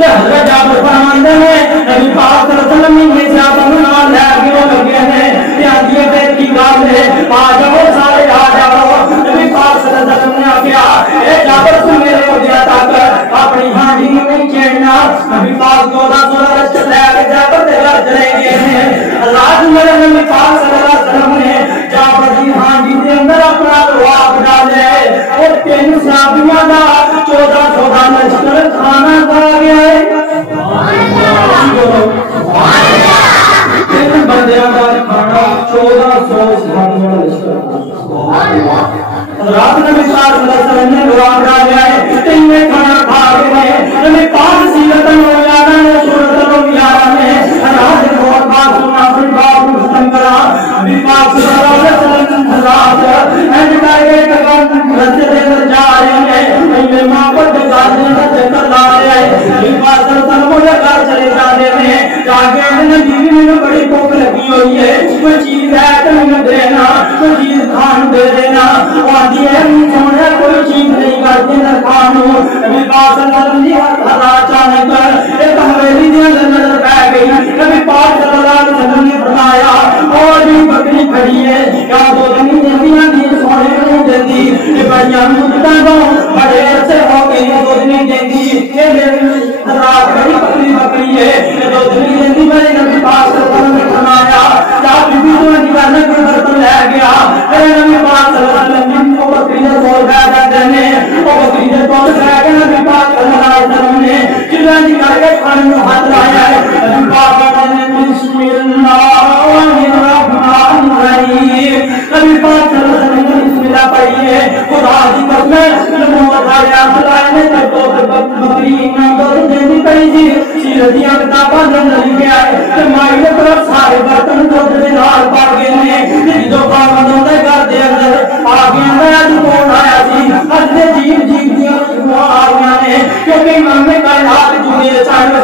حضرت جابر فرماتے ہیں نبی پاک صلی اللہ علیہ وسلم نے صحابہ نال لے کے لگے ہیں یہ بیت کی بات ہے آ جاؤ سارے آ جاؤ نبی پاک صلی اللہ علیہ وسلم نے کہا اے جابر تم میرے ہو گیا تاکہ اپنی ہانڈی میں چھیڑنا نبی پاک 14 رشتے لے کے جابر دے گھر چلے گئے ہیں اللہ میرے نبی پاک صلی اللہ علیہ وسلم نے جابر کی ہانڈی کے اندر اپنا لواب ڈالے اور 3 صحابیوں کا 14 لشکر کھانا کھا گیا ہے بندیاں کا کھانا 1400 صحابیوں کا لشکر رات نبی پاک صلی اللہ علیہ وسلم نے لواب ڈالیا ہے 3 کھانا کھا گئے نبی پاک سیرت الولیاء نے صورت الولیاء نے راز بہت بات سنا اپنی بات کو ختم کرا نبی پاک صلی اللہ علیہ وسلم حضرات اینڈ کر کے رستے دے اندر جا رہے ہیں میں ماں پر گزار دے اندر چکر لا رہے ہیں نبی پاک صلی اللہ علیہ وسلم مجھے گھر چلے جانے میں جا کے نے بیوی میں بڑی بھوک لگی ہوئی ہے کوئی چیز ہے تو میں دینا کوئی چیز کھان دے دینا آدھی ہے سونے کوئی چیز نہیں کرتے نہ کھانو نبی پاک صلی اللہ علیہ وسلم نے اچانک ایک حویلی دے اندر نظر پہ گئی نبی پاک صلی اللہ علیہ وسلم نے فرمایا اور بھی بکری کھڑی ہے کیا دو دنی دیندیاں دی سونے نہیں دیندی یہ بڑیاں مجھتا دو بڑے عرصے ہو گئی دو دنی دیندی یہ میری حضرات بڑی بکری ہے یہ دو دنی دیندی میرے نبی پاک صلی اللہ علیہ وسلم نے فرمایا کیا بیوی تو نے کرنے کوئی برتن لے گیا میرے نبی پاک صلی اللہ علیہ وسلم نے بکری نے سول بیٹھا دینے وہ بکری نے سول بیٹھا نبی پاک صلی اللہ علیہ وسلم نے چلیں جی کر کے کھانے میں ہاتھ لایا ہے نبی پاک نے بسم اللہ الرحمن الرحیم نبی پاک صلی اللہ علیہ وسلم نے بسم اللہ پڑھی ہے خدا کی قسم محمد علیہ السلام نے جب تو بکری میں دودھ دیندی پڑی تھی سیرتیاں کتاباں اندر لکھا ہے کہ مائی نے طرف سارے برتن دودھ دے نال پڑ گئے ہیں جو خاوندوں دے گھر دے اندر آ گیا میں اج کون آیا سی اج نے جیب دیاں آ گیا نے کیونکہ امام نے کائنات جوڑے چاہے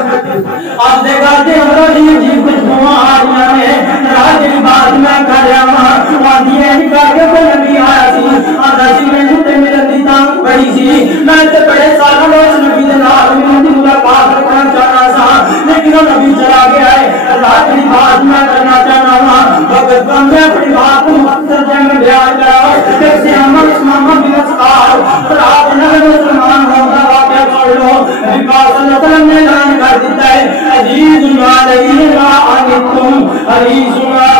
اج دے گھر دے اندر جیب کچھ آ گیا نے راج دی بات میں کر رہا ہوں وادی ہے کر کے کوئی نبی آیا سی آندا سی میں تے میرے دی تان پڑی سی میں تے بڑے سالوں اس نبی دے نال ملاقات کرنا چاہنا سا لیکن وہ نبی چلا گیا ہے راج دی بات میں کرنا چاہنا ہوں وقت بندے اپنی بات کو مقصد میں بیان کرا کہ سیامہ اسلام بن اسقار رات نبی مسلمان ہوتا واقعہ پڑھ لو نبی پاک صلی اللہ علیہ وسلم نے اعلان کر دیتا ہے عزیز علیہ ما عنتم حریص